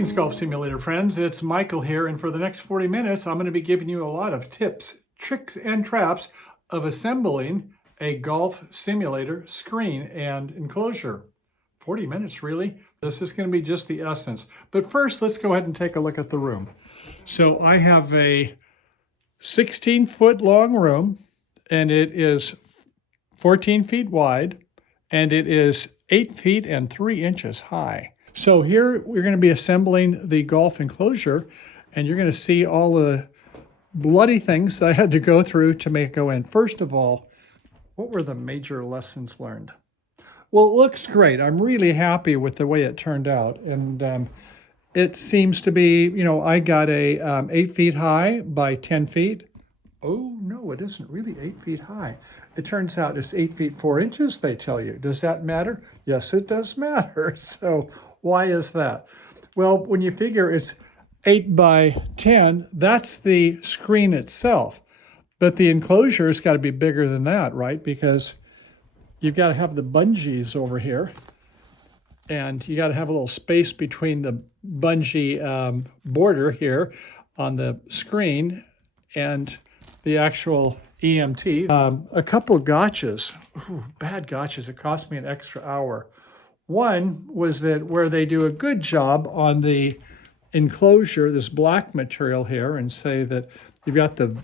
Greetings, Golf Simulator friends. It's Michael here, and for the next 40 minutes, I'm going to be giving you a lot of tips, tricks, and traps of assembling a golf simulator screen and enclosure. 40 minutes, really? This is going to be just the essence. But first, let's go ahead and take a look at the room. So I have a 16-foot long room, and it is 14 feet wide, and it is 8 feet and 3 inches high. So here we're going to be assembling the golf enclosure, and you're going to see all the bloody things that I had to go through to make it go in. First of all, what were the major lessons learned? Well, it looks great. I'm really happy with the way it turned out. And it seems to be, I got a 8 feet high by 10 feet. Oh, no, it isn't really 8 feet high. It turns out it's 8 feet 4 inches, they tell you. Does that matter? Yes, it does matter. So why is that? Well, when you figure it's 8 by 10, that's the screen itself. But the enclosure has got to be bigger than that, right? Because you've got to have the bungees over here. And you got to have a little space between the bungee border here on the screen and the actual EMT. A couple of gotchas, bad gotchas. It cost me an extra hour. One was that where they do a good job on the enclosure, this black material here, and say that you've got the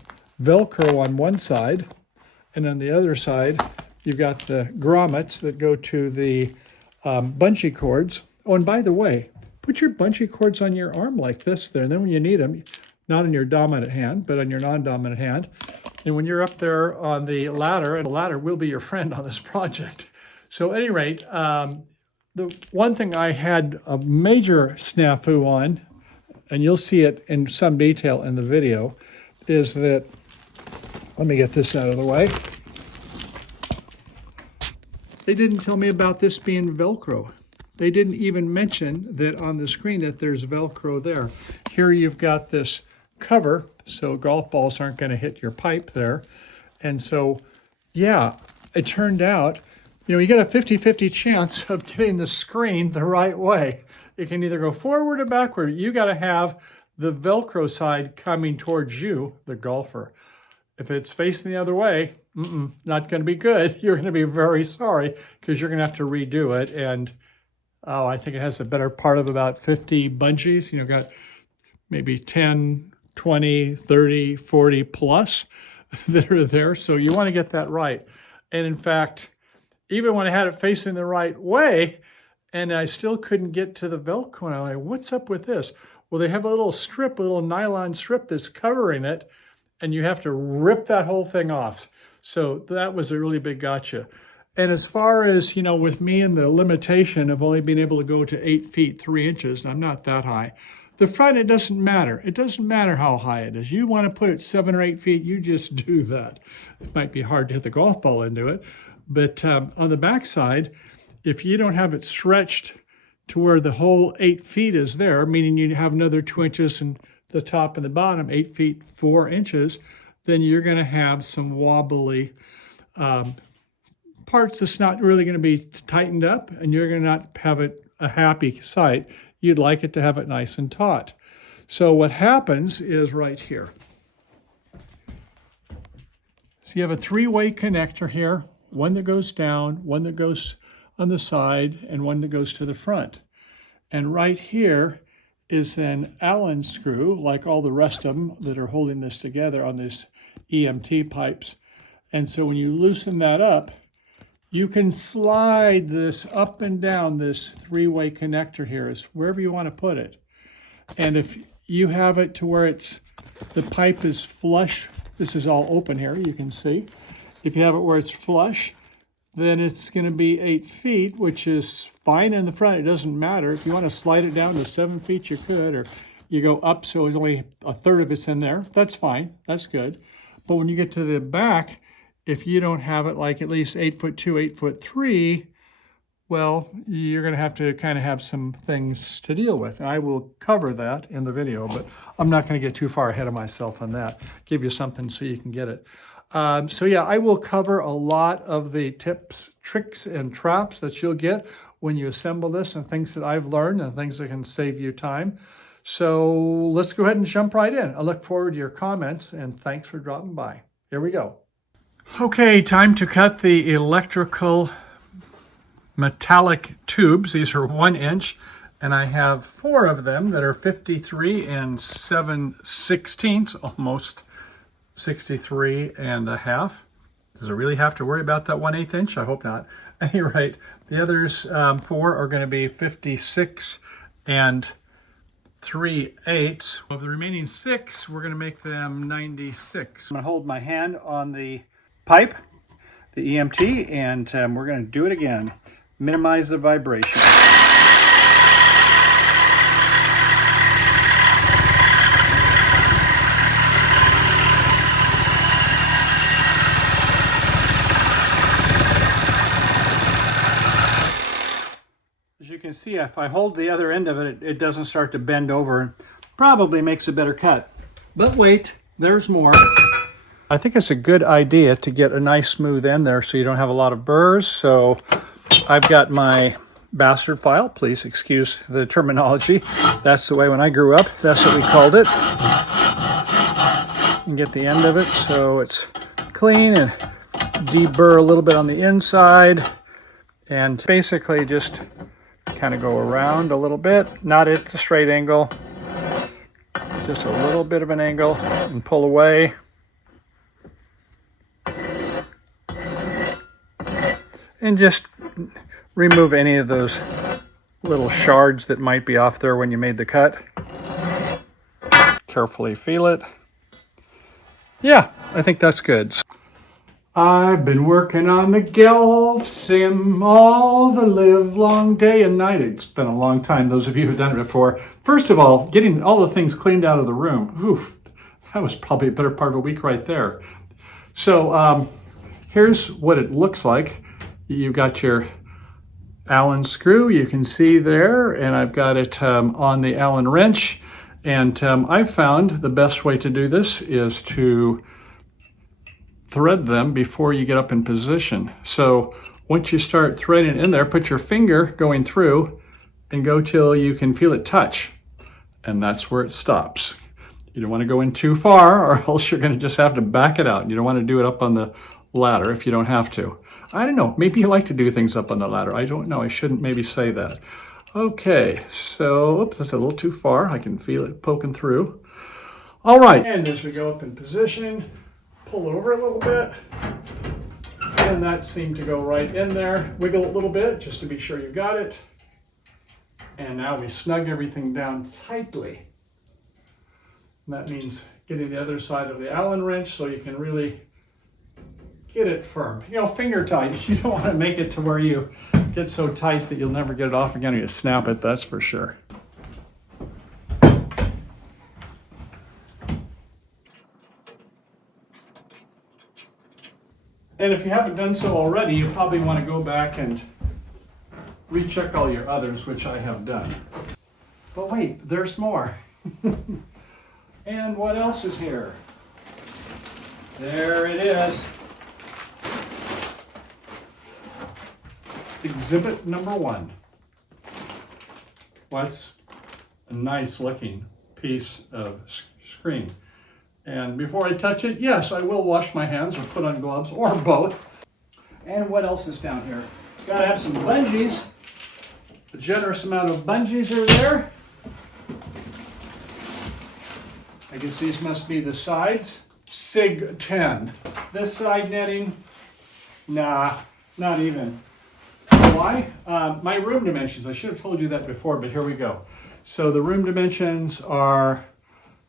Velcro on one side, and on the other side, you've got the grommets that go to the bungee cords. Oh, and by the way, put your bungee cords on your arm like this there, and then when you need them, not on your dominant hand, but on your non-dominant hand. And when you're up there on the ladder, and the ladder will be your friend on this project. So at any rate, the one thing I had a major snafu on, and you'll see it in some detail in the video, is that, let me get this out of the way. They didn't tell me about this being Velcro. They didn't even mention that on the screen that there's Velcro there. Here you've got this cover, so golf balls aren't going to hit your pipe there. And so, yeah, it turned out, you get a 50-50 chance of getting the screen the right way. It can either go forward or backward. You got to have the Velcro side coming towards you, the golfer. If it's facing the other way, not going to be good. You're going to be very sorry because you're going to have to redo it. And I think it has a better part of about 50 bungees. Got maybe 10, 20, 30, 40 plus that are there. So you want to get that right. And in fact, even when I had it facing the right way, and I still couldn't get to the Velcro, and I'm like, what's up with this? Well, they have a little strip, a little nylon strip that's covering it, and you have to rip that whole thing off. So that was a really big gotcha. And as far as, with me and the limitation of only being able to go to 8 feet 3 inches, I'm not that high. The front, it doesn't matter. It doesn't matter how high it is. You want to put it 7 or 8 feet, you just do that. It might be hard to hit the golf ball into it. But on the back side, if you don't have it stretched to where the whole 8 feet is there, meaning you have another 2 inches in the top and the bottom, 8 feet 4 inches, then you're going to have some wobbly parts that's not really going to be tightened up, and you're going to not have it a happy sight. You'd like it to have it nice and taut. So what happens is right here. So you have a 3-way connector here, one that goes down, one that goes on the side, and one that goes to the front. And right here is an Allen screw, like all the rest of them that are holding this together on these EMT pipes. And so when you loosen that up, you can slide this up and down this 3-way connector here, is wherever you want to put it. And if you have it to where the pipe is flush, this is all open here, you can see. If you have it where it's flush, then it's going to be 8 feet, which is fine in the front. It doesn't matter. If you want to slide it down to 7 feet, you could, or you go up so it's only a third of it's in there. That's fine. That's good. But when you get to the back, if you don't have it like at least 8'2", 8'3", well, you're going to have have some things to deal with. And I will cover that in the video, but I'm not going to get too far ahead of myself on that. Give you something so you can get it. So yeah, I will cover a lot of the tips, tricks, and traps that you'll get when you assemble this and things that I've learned and things that can save you time. So let's go ahead and jump right in. I look forward to your comments and thanks for dropping by. Here we go. Okay, time to cut the electrical metallic tubes. These are 1 inch, and I have 4 of them that are 53 and 7/16, almost 63 and a half. Does it really have to worry about that 1/8 inch? I hope not. At any rate, the others 4 are going to be 56 and 3/8. Of the remaining 6, we're going to make them 96. I'm going to hold my hand on the pipe, the EMT, and we're going to do it again. Minimize the vibration. As you can see, if I hold the other end of it, it doesn't start to bend over. Probably makes a better cut. But wait, there's more. I think it's a good idea to get a nice smooth end there so you don't have a lot of burrs. So I've got my bastard file. Please excuse the terminology. That's the way when I grew up, that's what we called it. And get the end of it so it's clean and deburr a little bit on the inside. And basically just kind of go around a little bit, not at a straight angle, just a little bit of an angle, and pull away. And just remove any of those little shards that might be off there when you made the cut. Carefully feel it. Yeah, I think that's good. I've been working on the Golf Sim all the live long day and night. It's been a long time, those of you who've done it before. First of all, getting all the things cleaned out of the room. Oof, that was probably a better part of a week right there. So here's what it looks like. You've got your Allen screw, you can see there, and I've got it on the Allen wrench. And I've found the best way to do this is to thread them before you get up in position. So once you start threading in there, put your finger going through and go till you can feel it touch. And that's where it stops. You don't want to go in too far or else you're going to just have to back it out. You don't want to do it up on the ladder if you don't have to. I don't know, maybe you like to do things up on the ladder. I don't know, I shouldn't maybe say that. Okay, so, oops, that's a little too far. I can feel it poking through. All right, and as we go up in position, pull over a little bit. And that seemed to go right in there. Wiggle it a little bit just to be sure you got it. And now we snug everything down tightly. And that means getting the other side of the Allen wrench so you can really get it firm. You know, finger tight. You don't want to make it to where you get so tight that you'll never get it off again or you snap it, that's for sure. And if you haven't done so already, you probably want to go back and recheck all your others, which I have done. But wait, there's more. And what else is here? There it is. Exhibit number 1. Well, that's a nice looking piece of screen. And before I touch it, yes, I will wash my hands or put on gloves or both. And what else is down here? Gotta have some bungees. A generous amount of bungees are there. I guess these must be the sides. Sig 10. This side netting, nah, not even. Why? My room dimensions. I should have told you that before, but here we go. So the room dimensions are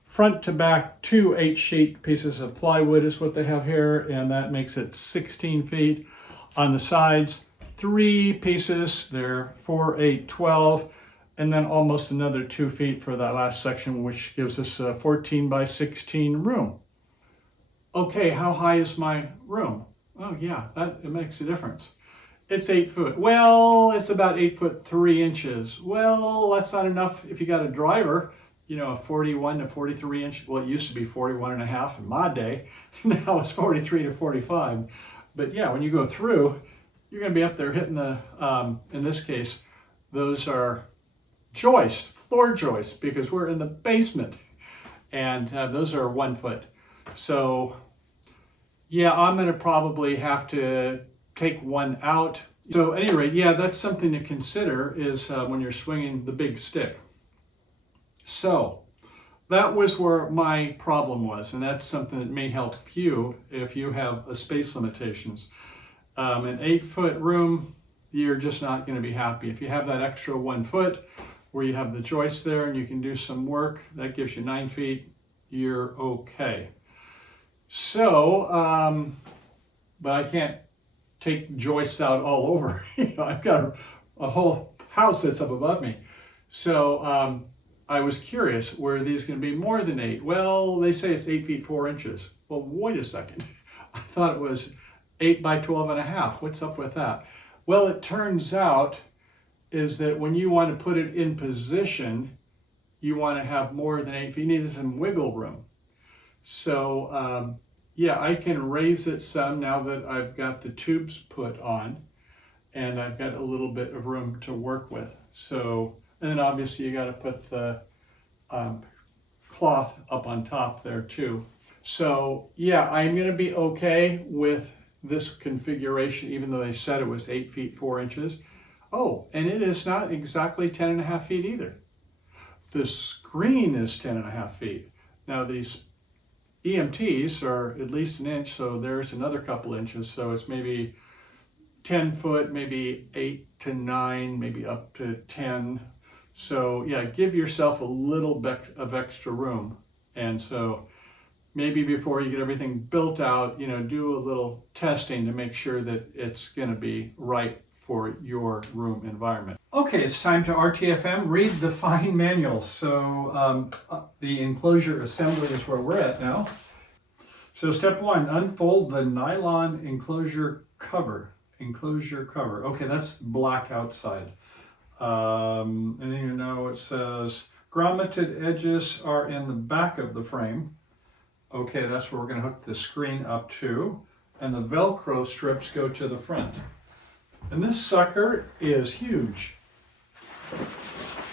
front to back, 2 8-sheet pieces of plywood is what they have here, and that makes it 16 feet. On the sides, 3 pieces, they're 4, 8, 12, and then almost another 2 feet for that last section, which gives us a 14 by 16 room. Okay, how high is my room? Oh yeah, it makes a difference. It's 8 foot. Well, it's about 8 foot 3 inches. Well, that's not enough if you got a driver. You know, a 41 to 43 inch, well, it used to be 41 and a half in my day. Now it's 43 to 45. But yeah, when you go through, you're going to be up there hitting the, in this case, those are joists, floor joists, because we're in the basement. And those are 1 foot. So yeah, I'm going to probably have to take one out. So at any rate, yeah, that's something to consider is when you're swinging the big stick. So that was where my problem was, and that's something that may help you if you have a space limitations. An 8-foot room, you're just not going to be happy. If you have that extra 1 foot where you have the joist there and you can do some work, that gives you 9 feet, you're okay. So, but I can't take joists out all over. I've got a whole house that's up above me. So I was curious, were these going to be more than 8? Well, they say it's 8 feet 4 inches. Well, wait a second. I thought it was 8 by 12 and a half. What's up with that? Well, it turns out is that when you want to put it in position, you want to have more than 8 feet. You need some wiggle room. So yeah, I can raise it some now that I've got the tubes put on and I've got a little bit of room to work with. So, and then obviously you got to put the cloth up on top there too. So yeah, I'm going to be okay with this configuration, even though they said it was 8 feet 4 inches. Oh, and it is not exactly 10 and a half feet either. The screen is 10 and a half feet. Now these EMTs are at least 1 inch, so there's another couple inches. So it's maybe 10 foot, maybe 8 to 9, maybe up to 10. So yeah, give yourself a little bit of extra room. And so maybe before you get everything built out, do a little testing to make sure that it's going to be right for your room environment. Okay, it's time to RTFM, read the fine manual. So the enclosure assembly is where we're at now. So step 1, unfold the nylon enclosure cover. Enclosure cover. Okay, that's black outside. And then it says grommeted edges are in the back of the frame. Okay, that's where we're going to hook the screen up to. And the Velcro strips go to the front. And this sucker is huge.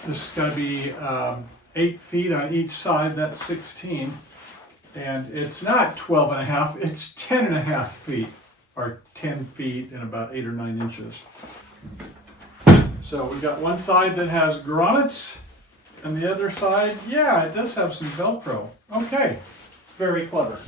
This is going to be 8 feet on each side, that's 16. And it's not 12 and a half, it's 10 and a half feet, or 10 feet and about 8 or 9 inches. So we've got one side that has grommets, and the other side, yeah, it does have some Velcro. Okay, very clever.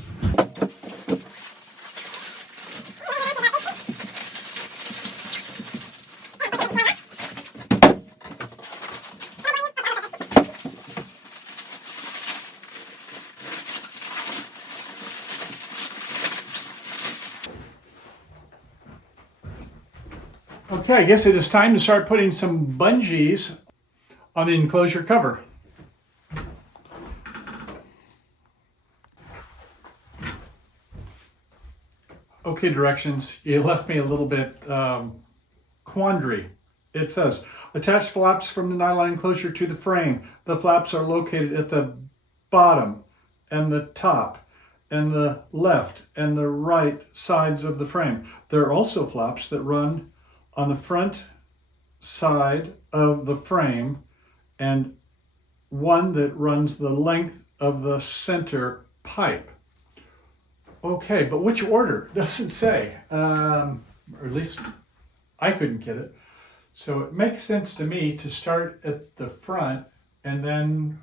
Okay, I guess it is time to start putting some bungees on the enclosure cover. Okay, directions. You left me a little bit quandary. It says, attach flaps from the nylon enclosure to the frame. The flaps are located at the bottom and the top and the left and the right sides of the frame. There are also flaps that run on the front side of the frame and one that runs the length of the center pipe. Okay, but which order? Doesn't say, or at least I couldn't get it. So it makes sense to me to start at the front and then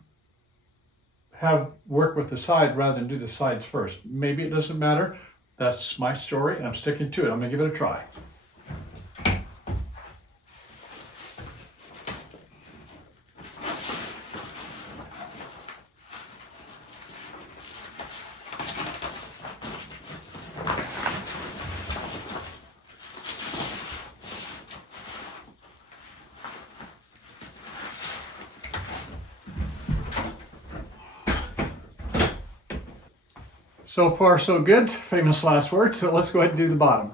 have work with the side rather than do the sides first. Maybe it doesn't matter. That's my story and I'm sticking to it. I'm gonna give it a try. So far, so good. Famous last words. So let's go ahead and do the bottom.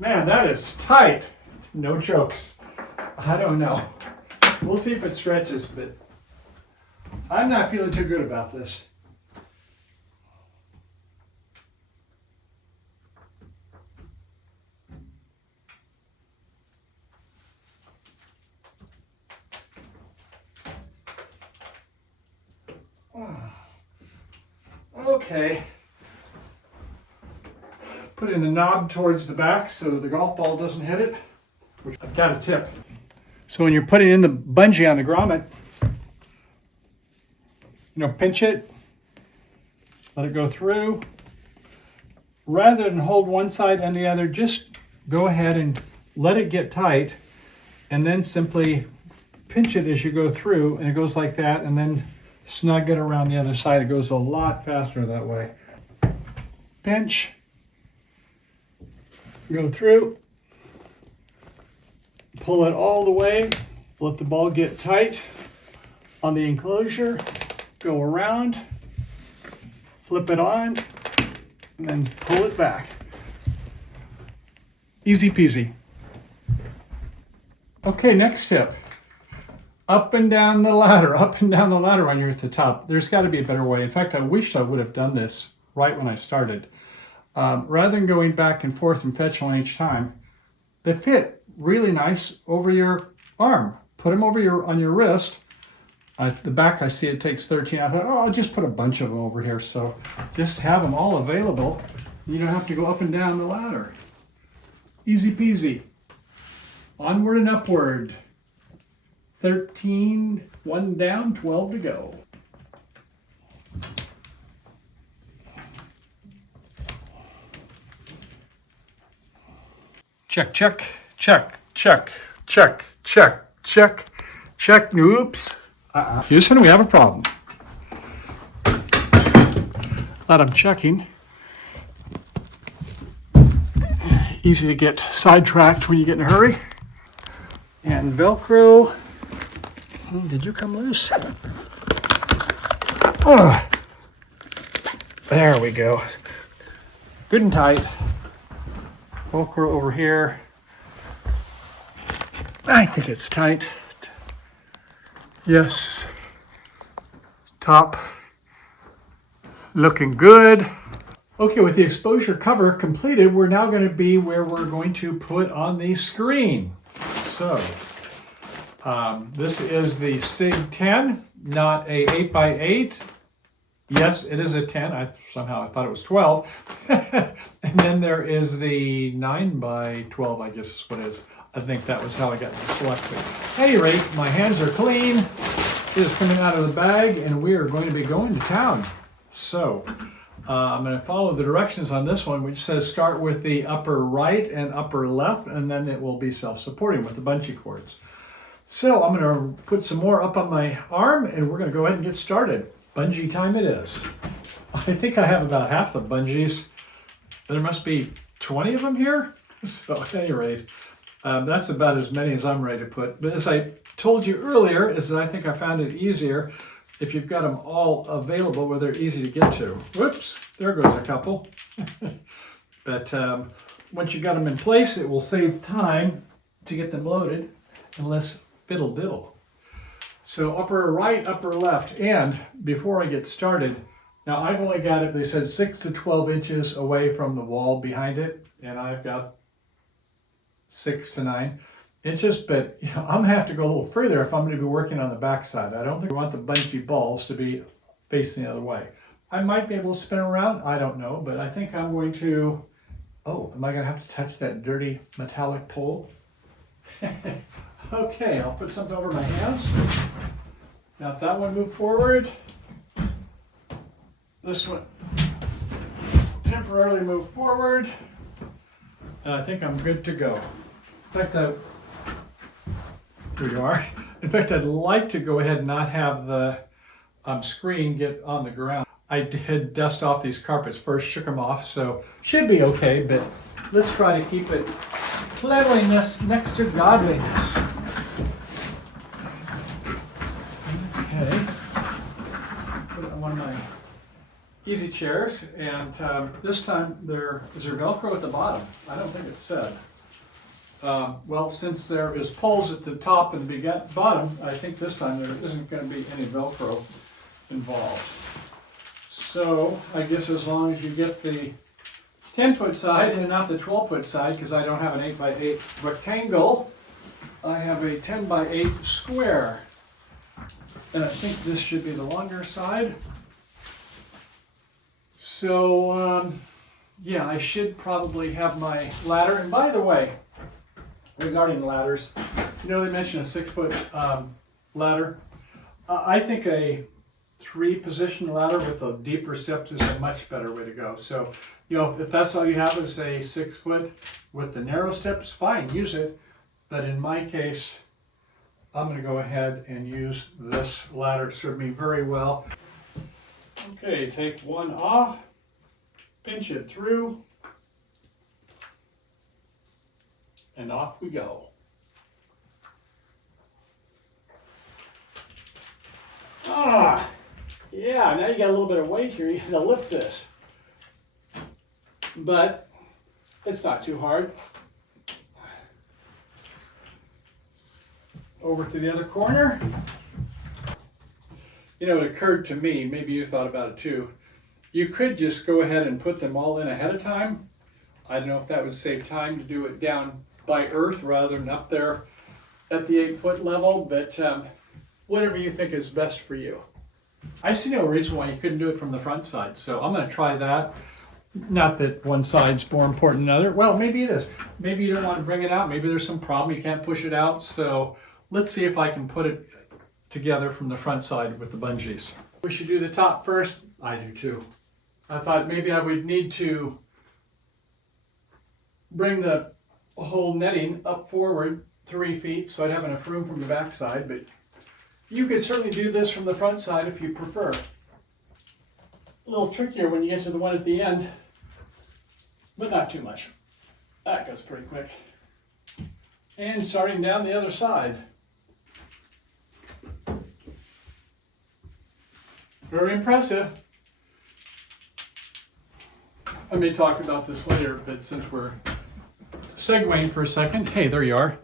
Man, that is tight. No jokes. I don't know. We'll see if it stretches, but I'm not feeling too good about this. Okay. Putting the knob towards the back so the golf ball doesn't hit it. I've got a tip. So when you're putting in the bungee on the grommet, pinch it, let it go through. Rather than hold one side and the other, just go ahead and let it get tight, and then simply pinch it as you go through, and it goes like that, and then snug it around the other side. It goes a lot faster that way. Pinch, go through, pull it all the way, let the ball get tight on the enclosure, go around, flip it on, and then pull it back. Easy peasy. Okay, next tip. Up and down the ladder when you're at the top. There's got to be a better way. In fact, I wish I would have done this right when I started. Rather than going back and forth and fetch one each time, they fit really nice over your arm. Put them over on your wrist. The back, I see it takes 13. I thought, I'll just put a bunch of them over here. So just have them all available. You don't have to go up and down the ladder. Easy peasy. Onward and upward. 13, 1 down, 12 to go. Check, check, check, check, check, check, check, check. Oops. Houston, we have a problem. But I'm checking. Easy to get sidetracked when you get in a hurry. And Velcro. Did you come loose? Oh, there we go. Good and tight. Velcro over here. I think it's tight. Yes. Top. Looking good. Okay, with the exposure cover completed, we're now going to be where we're going to put on the screen. So, this is the SIG 10, not a 8x8. Yes, it is a 10. I thought it was 12. And then there is the 9x12, I guess is what it is. I think that was how I got selected. At any rate, my hands are clean. It is coming out of the bag, and we are going to be going to town. So, I'm going to follow the directions on this one, which says start with the upper right and upper left, and then it will be self-supporting with the bungee cords. So I'm going to put some more up on my arm, and we're going to go ahead and get started. Bungee time it is. I think I have about half the bungees. There must be 20 of them here. So at any rate, that's about as many as I'm ready to put. But as I told you earlier, is that I think I found it easier if you've got them all available where they're easy to get to. Whoops, there goes a couple. But once you got them in place, it will save time to get them loaded, unless fiddle diddle. So upper right, upper left, and before I get started, now I've only got it, they said 6 to 12 inches away from the wall behind it, and I've got 6 to 9 inches, but I'm gonna have to go a little further if I'm gonna be working on the back side. I don't think I want the bungee balls to be facing the other way. I might be able to spin around, I don't know, but I think I'm going to, am I gonna have to touch that dirty metallic pole? Okay, I'll put something over my hands. Now if that one moved forward, this one temporarily moved forward, and I think I'm good to go. In fact, here you are. In fact, I'd like to go ahead and not have the screen get on the ground. I did dust off these carpets first, shook them off, so should be okay, but let's try to keep it cleanliness next to godliness. Okay. Put it on one of my easy chairs, and this time is there Velcro at the bottom? I don't think it said. Well, since there is poles at the top and the bottom, I think this time there isn't going to be any Velcro involved. So I guess as long as you get the 10-foot side and not the 12-foot side, because I don't have an 8x8 rectangle, I have a 10x8 square. And I think this should be the longer side. So, yeah, I should probably have my ladder. And by the way, regarding ladders, you know, they mentioned a 6-foot ladder. I think a 3-position ladder with the deeper steps is a much better way to go. So, you know, if that's all you have is a 6-foot with the narrow steps, fine, use it. But in my case, I'm going to go ahead and use this ladder. It served me very well. Okay, take one off, pinch it through, and off we go. Yeah, now you got a little bit of weight here. You got to lift this. But it's not too hard. Over to the other corner. You know, it occurred to me, maybe you thought about it too, you could just go ahead and put them all in ahead of time. I don't know if that would save time to do it down by earth rather than up there at the 8-foot level, but whatever you think is best for you. I see no reason why you couldn't do it from the front side, so I'm going to try that. Not that one side's more important than another. Well, maybe it is. Maybe you don't want to bring it out. Maybe there's some problem. You can't push it out. So let's see if I can put it together from the front side with the bungees. We should do the top first. I do too. I thought maybe I would need to bring the whole netting up forward 3 feet so I'd have enough room from the back side, but you could certainly do this from the front side if you prefer. A little trickier when you get to the one at the end, but not too much. That goes pretty quick. And starting down the other side. Very impressive. I may talk about this later, but since we're segueing for a second, hey, there you are.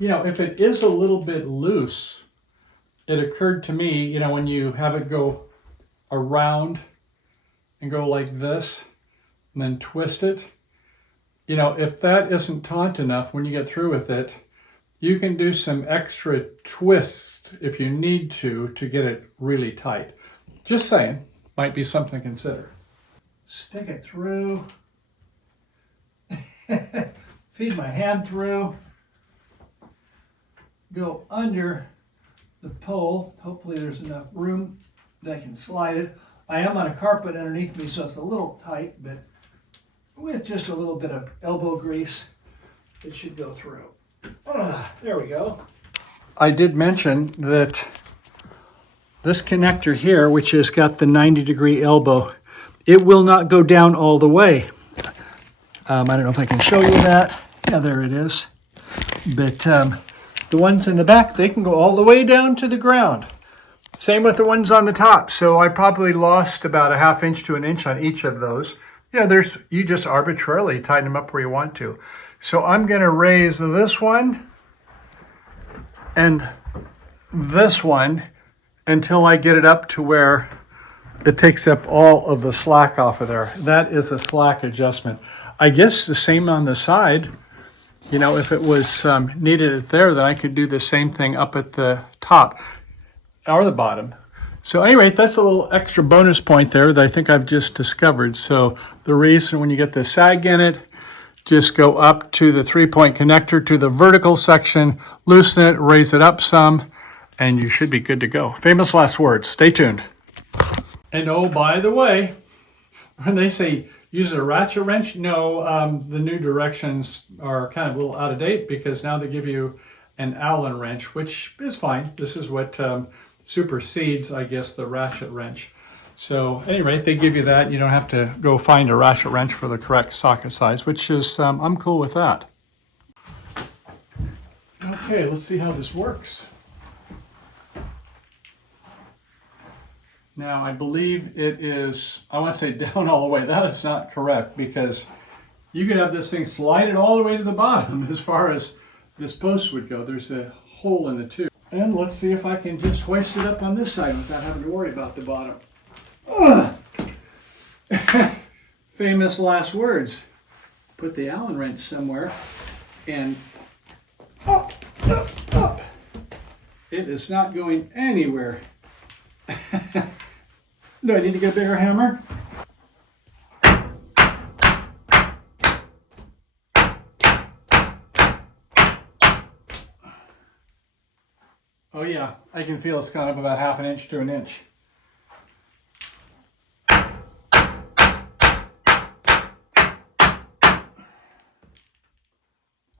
You know, if it is a little bit loose, it occurred to me, you know, when you have it go around and go like this and then twist it, you know, if that isn't taut enough when you get through with it, you can do some extra twists if you need to get it really tight. Just saying, might be something to consider. Stick it through, feed my hand through, go under the pole. Hopefully there's enough room that I can slide it. I am on a carpet underneath me, so it's a little tight, but with just a little bit of elbow grease, it should go through. There we go. I did mention that this connector here, which has got the 90-degree elbow, it will not go down all the way. I don't know if I can show you that. Yeah, there it is. But the ones in the back, they can go all the way down to the ground. Same with the ones on the top. So I probably lost about a ½ inch to an inch on each of those. Yeah, you just arbitrarily tighten them up where you want to. So I'm going to raise this one and this one until I get it up to where it takes up all of the slack off of there. That is a slack adjustment. I guess the same on the side. You know, if it was needed there, then I could do the same thing up at the top or the bottom. So anyway, that's a little extra bonus point there that I think I've just discovered. So the reason when you get the sag in it, just go up to the 3-point connector to the vertical section, loosen it, raise it up some, and you should be good to go. Famous last words. Stay tuned. And oh, by the way, when they say use a ratchet wrench, no, the new directions are kind of a little out of date because now they give you an Allen wrench, which is fine. This is what supersedes, I guess, the ratchet wrench. So anyway, they give you that. You don't have to go find a ratchet wrench for the correct socket size, which is, I'm cool with that. Okay, let's see how this works. Now I believe it is, I want to say down all the way. That is not correct, because you could have this thing slided all the way to the bottom as far as this post would go. There's a hole in the tube. And let's see if I can just hoist it up on this side without having to worry about the bottom. Famous last words. Put the Allen wrench somewhere and up, up, up. It is not going anywhere. Do I need to get a bigger hammer? Oh yeah, I can feel it's gone up about 1/2 inch to 1 inch.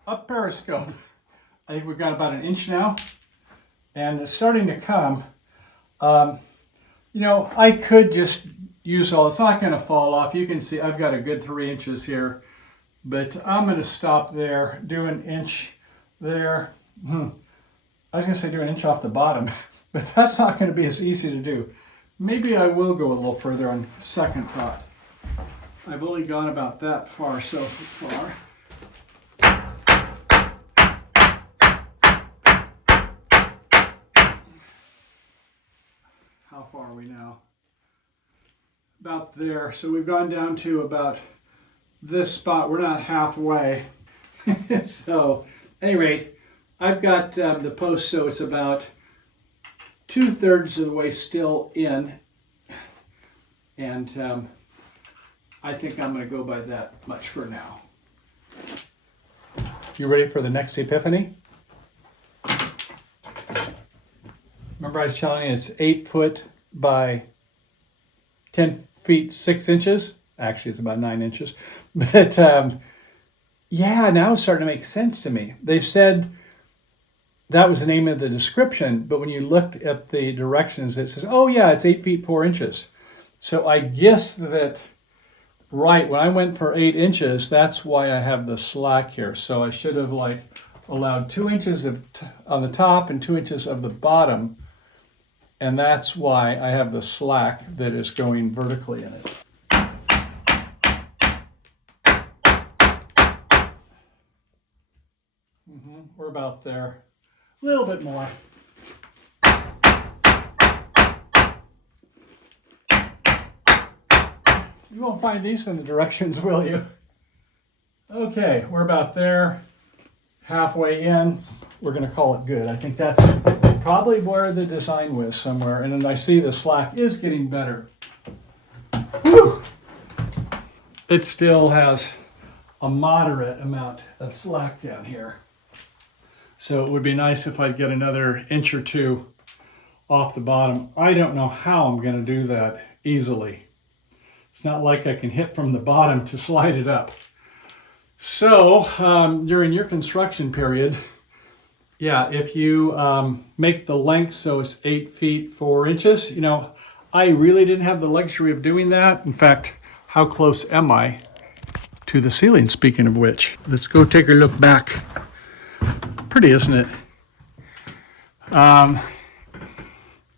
Up periscope. I think we've got about 1 inch now, and it's starting to come. You know, I could just use all, it's not going to fall off. You can see I've got a good 3 inches here, but I'm going to stop there, do 1 inch there. I was going to say do 1 inch off the bottom, but that's not going to be as easy to do. Maybe I will go a little further on second thought. I've only gone about that far so far. How far are we now? About there. So we've gone down to about this spot. We're not halfway. So, at any rate, I've got the post, so it's about 2/3 of the way still in. And I think I'm going to go by that much for now. You ready for the next epiphany? Remember I was telling you it's 8 foot by 10 feet 6 inches. Actually, it's about 9 inches. But yeah, now it's starting to make sense to me. They said that was the name of the description, but when you looked at the directions, it says, oh yeah, it's 8 feet 4 inches. So I guess that, right, when I went for 8 inches, that's why I have the slack here. So I should have like allowed 2 inches on the top and 2 inches of the bottom. And that's why I have the slack that is going vertically in it. We're about there. A little bit more. You won't find these in the directions, will you? Okay, we're about there. Halfway in. We're going to call it good. I think that's probably where the design was somewhere. And then I see the slack is getting better. Whew. It still has a moderate amount of slack down here. So it would be nice if I'd get another inch or two off the bottom. I don't know how I'm going to do that easily. It's not like I can hit from the bottom to slide it up. So during your construction period, yeah, if you make the length so it's 8 feet 4 inches, you know, I really didn't have the luxury of doing that. In fact, how close am I to the ceiling, speaking of which? Let's go take a look back. Pretty, isn't it?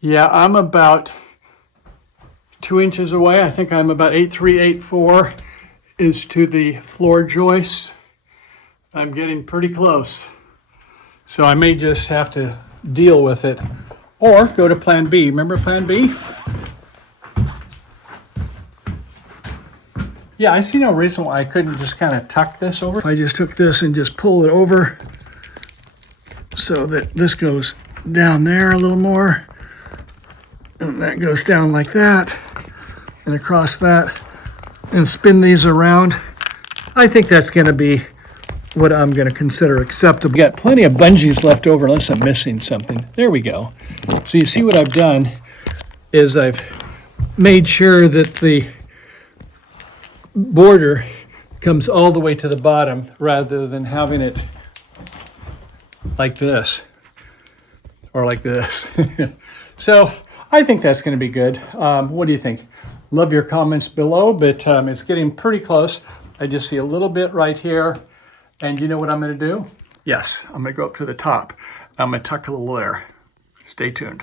Yeah, I'm about 2 inches away. I think I'm about 8.3, 8.4 is to the floor joists. I'm getting pretty close. So I may just have to deal with it or go to plan B. Remember plan B? Yeah, I see no reason why I couldn't just kind of tuck this over. If I just took this and just pull it over so that this goes down there a little more, and that goes down like that, and across that, and spin these around. I think that's going to be what I'm going to consider acceptable. Got plenty of bungees left over unless I'm missing something. There we go. So you see what I've done is I've made sure that the border comes all the way to the bottom rather than having it like this or like this. So I think that's going to be good. What do you think? Love your comments below, but it's getting pretty close. I just see a little bit right here. And you know what I'm going to do? Yes, I'm going to go up to the top. I'm going to tuck a little there. Stay tuned.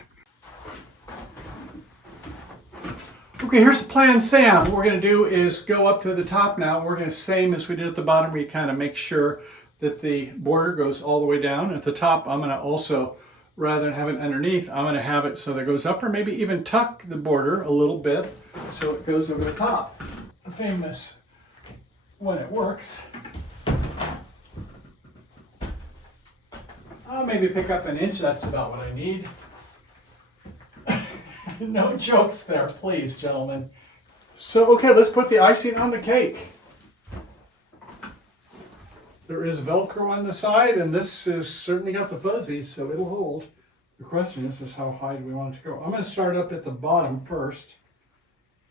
Okay, here's the plan, Sam. What we're going to do is go up to the top now. We're going to, same as we did at the bottom, we kind of make sure that the border goes all the way down. At the top, I'm going to also, rather than have it underneath, I'm going to have it so that it goes up, or maybe even tuck the border a little bit so it goes over the top. Famous when it works. I'll maybe pick up an inch. That's about what I need. No jokes there, please, gentlemen. So, okay, let's put the icing on the cake. There is Velcro on the side, and this is certainly got the fuzzies, so it'll hold. The question is how high do we want it to go? I'm going to start up at the bottom first.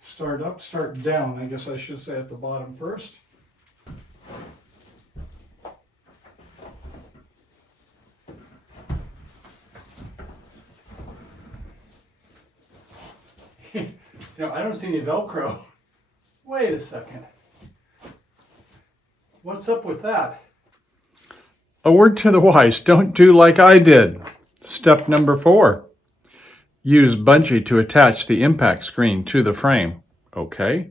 Start up, start down, I guess I should say, at the bottom first. You know, I don't see any Velcro. Wait a second. What's up with that? A word to the wise, don't do like I did. Step number 4. Use bungee to attach the impact screen to the frame. Okay.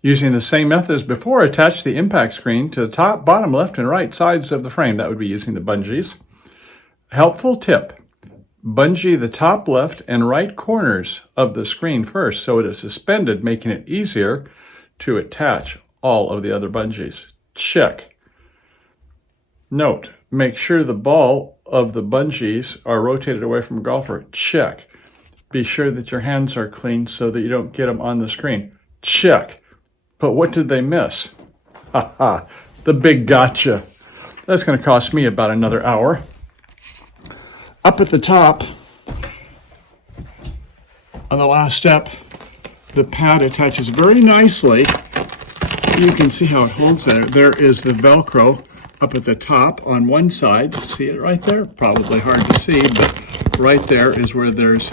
Using the same method as before, attach the impact screen to the top, bottom, left, and right sides of the frame. That would be using the bungees. Helpful tip. Bungee the top left and right corners of the screen first so it is suspended, making it easier to attach all of the other bungees. Check. Note, make sure the ball of the bungees are rotated away from the golfer. Check. Be sure that your hands are clean so that you don't get them on the screen. Check. But what did they miss? Ha, the big gotcha. That's going to cost me about another hour. Up at the top, on the last step, the pad attaches very nicely. You can see how it holds there. There is the Velcro up at the top on one side. See it right there? Probably hard to see, but right there is where there's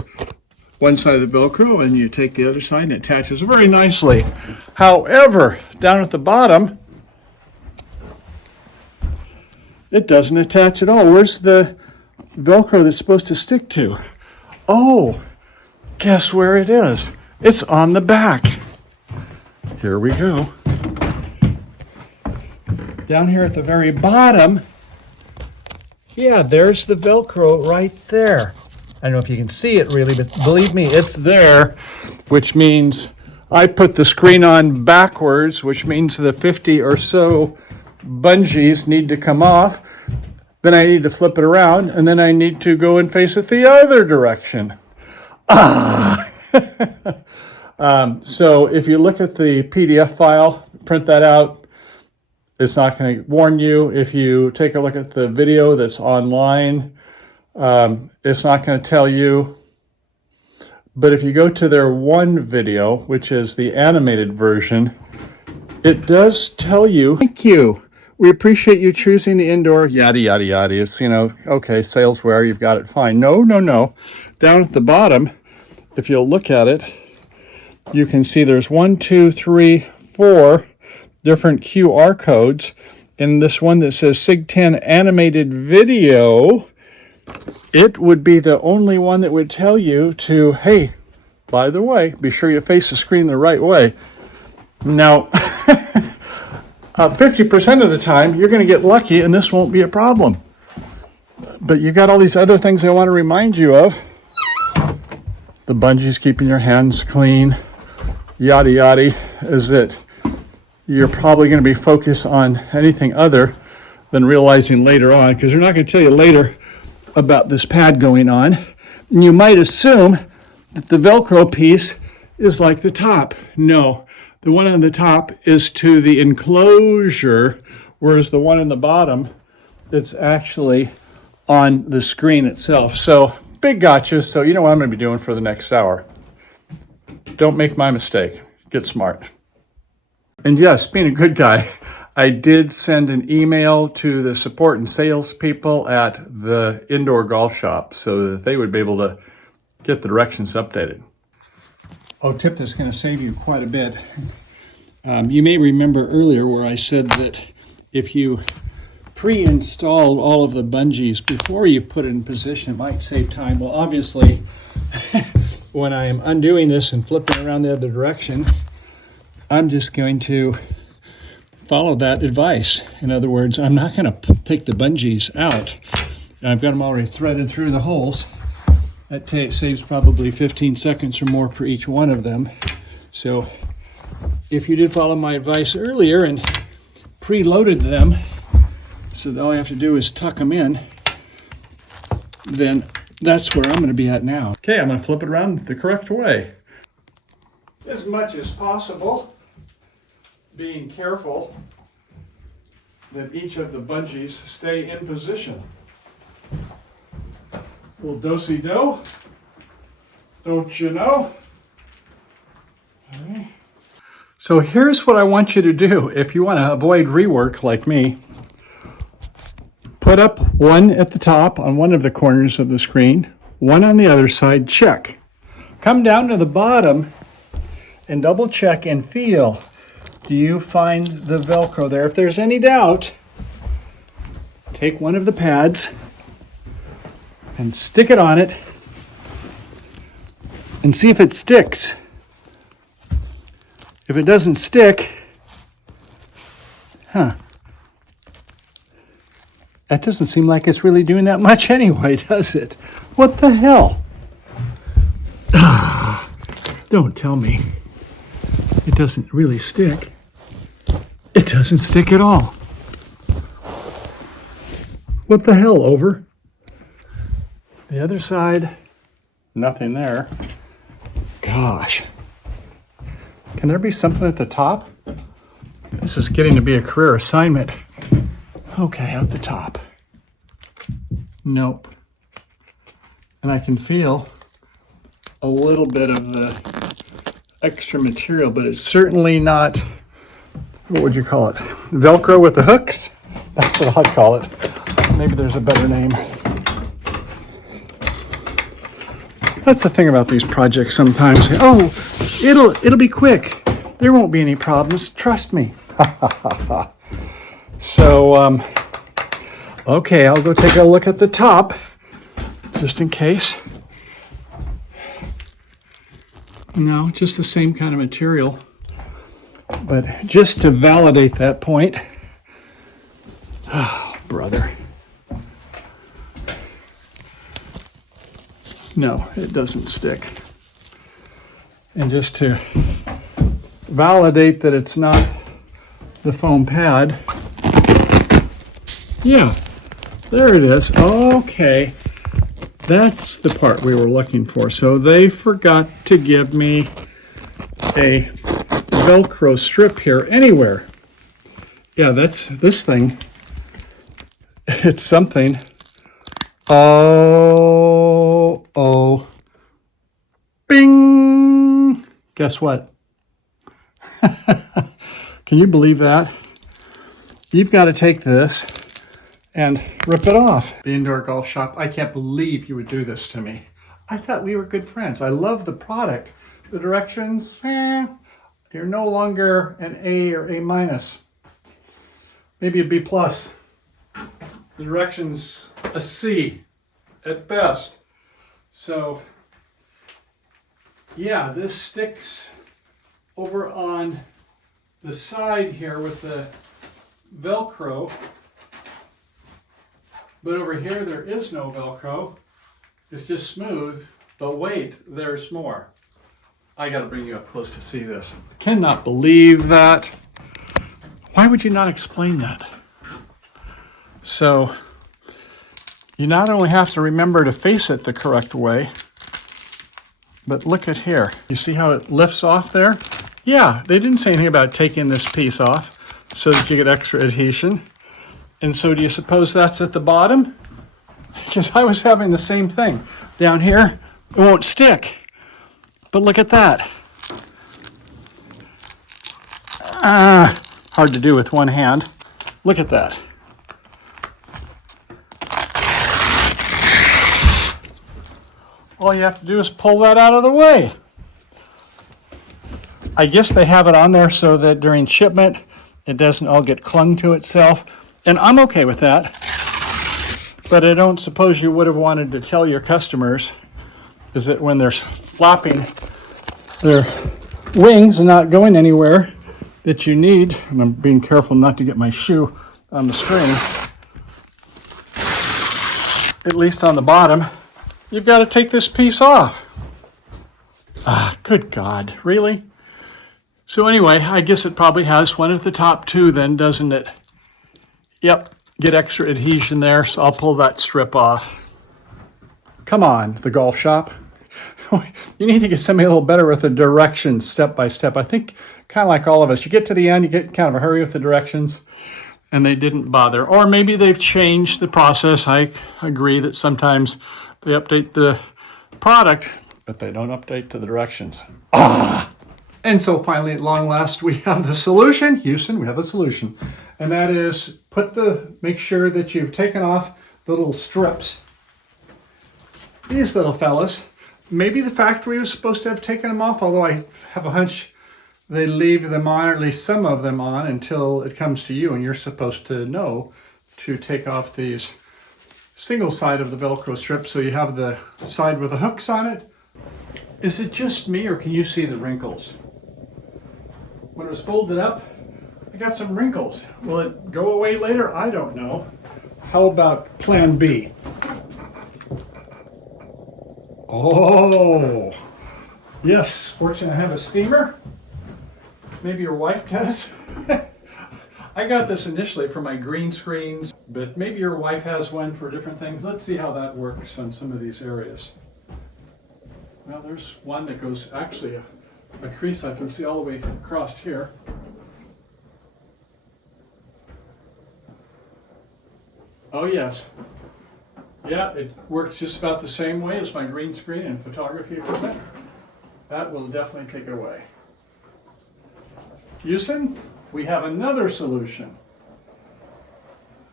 one side of the Velcro, and you take the other side and it attaches very nicely. However, down at the bottom, it doesn't attach at all. Where's the Velcro that's supposed to stick to? Oh, guess where it is? It's on the back. Here we go. Down here at the very bottom, yeah, there's the Velcro right there. I don't know if you can see it really, but believe me, it's there, which means I put the screen on backwards, which means the 50 or so bungees need to come off. Then I need to flip it around, and then I need to go and face it the other direction. So if you look at the PDF file, print that out. It's not going to warn you. If you take a look at the video that's online, it's not going to tell you. But if you go to their one video, which is the animated version, it does tell you, thank you. We appreciate you choosing the indoor, yada, yada, yada. It's, okay, salesware, you've got it fine. No. Down at the bottom, if you'll look at it, you can see there's 1, 2, 3, 4 different QR codes. And this one that says SIG10 animated video, it would be the only one that would tell you to, hey, by the way, be sure you face the screen the right way. Now, 50% of the time, you're going to get lucky and this won't be a problem. But you got all these other things I want to remind you of. The bungees keeping your hands clean, yada yada, is that you're probably going to be focused on anything other than realizing later on, because they're not going to tell you later about this pad going on. And you might assume that the Velcro piece is like the top. No. The one on the top is to the enclosure, whereas the one on the bottom, it's actually on the screen itself. So, big gotcha. So you know what I'm going to be doing for the next hour. Don't make my mistake. Get smart. And yes, being a good guy, I did send an email to the support and sales people at the indoor golf shop so that they would be able to get the directions updated. Oh, tip that's going to save you quite a bit. You may remember earlier where I said that if you pre-installed all of the bungees before you put it in position, it might save time. Well, obviously, when I am undoing this and flipping around the other direction, I'm just going to follow that advice. In other words, I'm not going to take the bungees out. I've got them already threaded through the holes. That saves probably 15 seconds or more for each one of them. So if you did follow my advice earlier and preloaded them, so that all you have to do is tuck them in, then that's where I'm going to be at now. Okay, I'm going to flip it around the correct way. As much as possible, being careful that each of the bungees stay in position. Little do-si-do, don't you know? Okay. So here's what I want you to do if you want to avoid rework like me. Put up one at the top on one of the corners of the screen, one on the other side, check. Come down to the bottom and double check and feel. Do you find the Velcro there? If there's any doubt, take one of the pads and stick it on it and see if it sticks. If it doesn't stick, that doesn't seem like it's really doing that much anyway, does it? What the hell? Don't tell me it doesn't really stick. It doesn't stick at all. What the hell, over? The other side, nothing there. Gosh. Can there be something at the top? This is getting to be a career assignment. Okay, at the top. Nope. And I can feel a little bit of the extra material, but it's certainly not, what would you call it? Velcro with the hooks? That's what I'd call it. Maybe there's a better name. That's the thing about these projects sometimes. Oh, it'll be quick. There won't be any problems. Trust me. So, okay, I'll go take a look at the top, just in case. No, just the same kind of material. But just to validate that point, oh, brother. No, it doesn't stick. And just to validate that it's not the foam pad, yeah, there it is. Okay, that's the part we were looking for. So they forgot to give me a Velcro strip here anywhere. Yeah, that's this thing. It's something. Oh, bing! Guess what? Can you believe that? You've got to take this and rip it off. The indoor golf shop, I can't believe you would do this to me. I thought we were good friends. I love the product. The directions, you're no longer an A or A minus. Maybe a B plus. The directions, a C at best. So, yeah, this sticks over on the side here with the Velcro. But over here, there is no Velcro. It's just smooth. But wait, there's more. I got to bring you up close to see this. I cannot believe that. Why would you not explain that? So, you not only have to remember to face it the correct way, but look at here. You see how it lifts off there? Yeah, they didn't say anything about taking this piece off so that you get extra adhesion. And so do you suppose that's at the bottom? Because I was having the same thing. Down here, it won't stick. But look at that. Hard to do with one hand. Look at that. All you have to do is pull that out of the way. I guess they have it on there so that during shipment, it doesn't all get clung to itself. And I'm okay with that. But I don't suppose you would have wanted to tell your customers is that when they're flapping their wings and not going anywhere that you need. And I'm being careful not to get my shoe on the screen. At least on the bottom, you've got to take this piece off. Ah, good God, really? So anyway, I guess it probably has one of the top two then, doesn't it? Yep, get extra adhesion there, so I'll pull that strip off. Come on, the golf shop. You need to get somebody a little better with the directions step by step. I think kind of like all of us, you get to the end, you get kind of a hurry with the directions, and they didn't bother. Or maybe they've changed the process. I agree that sometimes they update the product, but they don't update to the directions. And so finally, at long last, we have the solution. Houston, we have the solution. And that is make sure that you've taken off the little strips. These little fellas. Maybe the factory was supposed to have taken them off, although I have a hunch they leave them on, or at least some of them on, until it comes to you and you're supposed to know to take off these single side of the Velcro strip so you have the side with the hooks on it. Is it just me, or can you see the wrinkles? When it was folded up, I got some wrinkles. Will it go away later? I don't know. How about plan B? Oh, yes, fortunately I have a steamer. Maybe your wife does. I got this initially for my green screens, but maybe your wife has one for different things. Let's see how that works on some of these areas. Well, there's one that goes, actually a crease I can see all the way across here. Oh yes. Yeah, it works just about the same way as my green screen and photography equipment. That will definitely take it away. Houston, we have another solution.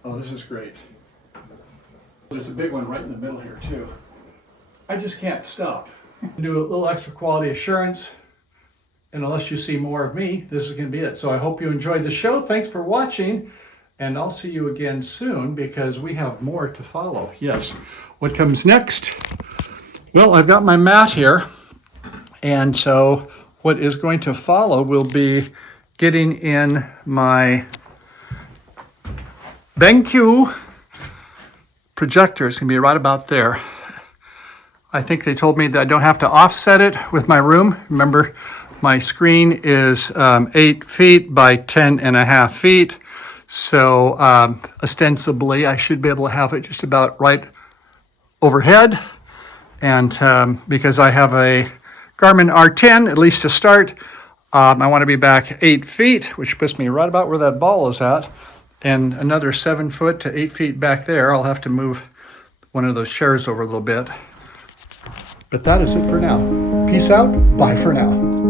Oh, this is great. There's a big one right in the middle here too. I just can't stop. Do a little extra quality assurance, and unless you see more of me, this is going to be it. So I hope you enjoyed the show. Thanks for watching. And I'll see you again soon because we have more to follow. Yes. What comes next? Well, I've got my mat here. And so what is going to follow will be getting in my BenQ projector. It's going to be right about there. I think they told me that I don't have to offset it with my room. Remember, my screen is 8 feet by 10.5 feet. So ostensibly, I should be able to have it just about right overhead. And because I have a Garmin R10, at least to start, I want to be back 8 feet, which puts me right about where that ball is at. And another 7 foot to 8 feet back there. I'll have to move one of those chairs over a little bit. But that is it for now. Peace out. Bye for now.